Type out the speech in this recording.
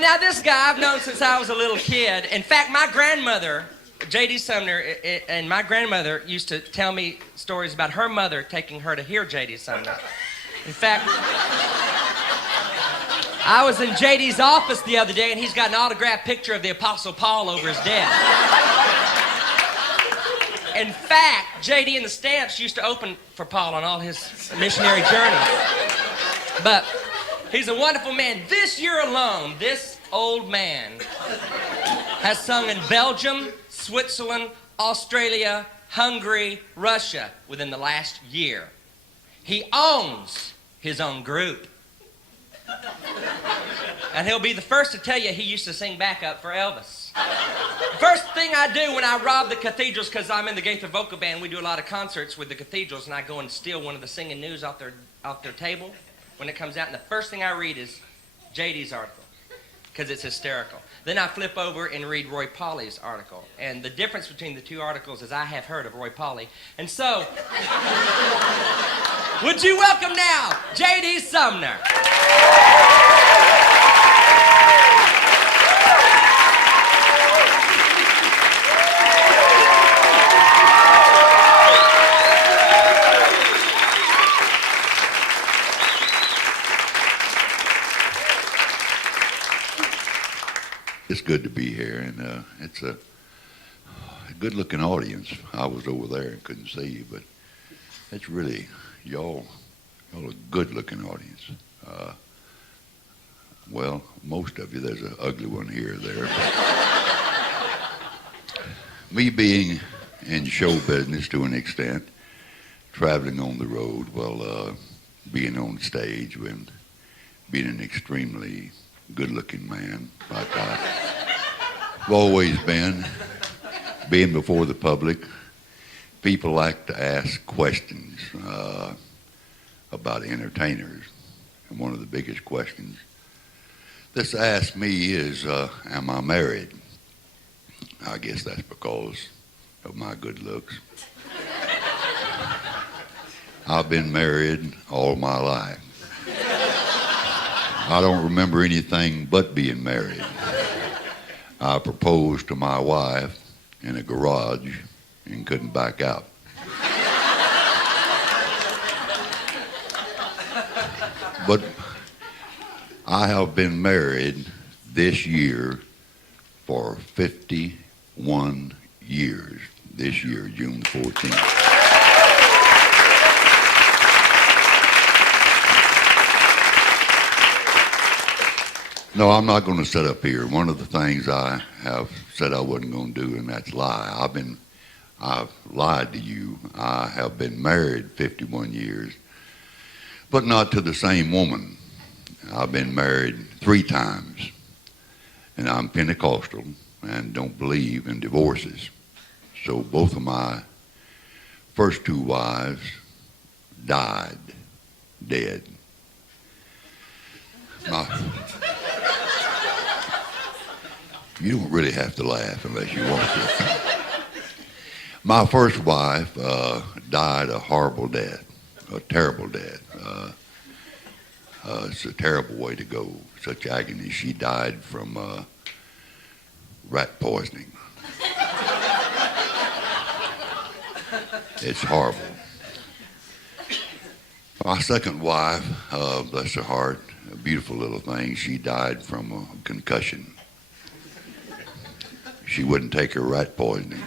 Now this guy I've known since I was a little kid. In fact, my grandmother, JD Sumner, and my grandmother used to tell me stories about her mother taking her to hear JD Sumner. In fact, I was in JD's office the other day, and he's got an autographed picture of the Apostle Paul over his desk. In fact, JD and the Stamps used to open for Paul on all his missionary journeys. But he's a wonderful man. This year alone, this old man has sung in Belgium, Switzerland, Australia, Hungary, Russia within the last year. He owns his own group. And he'll be the first to tell you he used to sing backup for Elvis. First thing I do when I rob the cathedrals, because I'm in the Gaither Vocal Band, we do a lot of concerts with the cathedrals, and I go and steal one of the singing news off their table when it comes out, and the first thing I read is JD's article, because it's hysterical. Then I flip over and read Roy Pauly's article, and the difference between the two articles is I have heard of Roy Pauly. And so, would you welcome now JD Sumner? It's good to be here, and it's a good-looking audience. I was over there and couldn't see you, but it's really, y'all a good-looking audience. Well, most of you, there's an ugly one here or there. Me being in show business to an extent, traveling on the road, being on stage, and being an extremely good-looking man, like I've always been, being before the public. People like to ask questions about entertainers, and one of the biggest questions that's asked me is, am I married? I guess that's because of my good looks. I've been married all my life. I don't remember anything but being married. I proposed to my wife in a garage and couldn't back out. But I have been married this year for 51 years. This year, June the 14th. No, I'm not going to sit up here. One of the things I have said I wasn't going to do, and that's lie. I've lied to you. I have been married 51 years, but not to the same woman. I've been married 3 times, and I'm Pentecostal and don't believe in divorces. So both of my first 2 wives died dead. You don't really have to laugh unless you want to. My first wife died a horrible death, a terrible death. It's a terrible way to go, such agony. She died from rat poisoning. It's horrible. My second wife, bless her heart, a beautiful little thing, she died from a concussion. She wouldn't take her rat poisoning.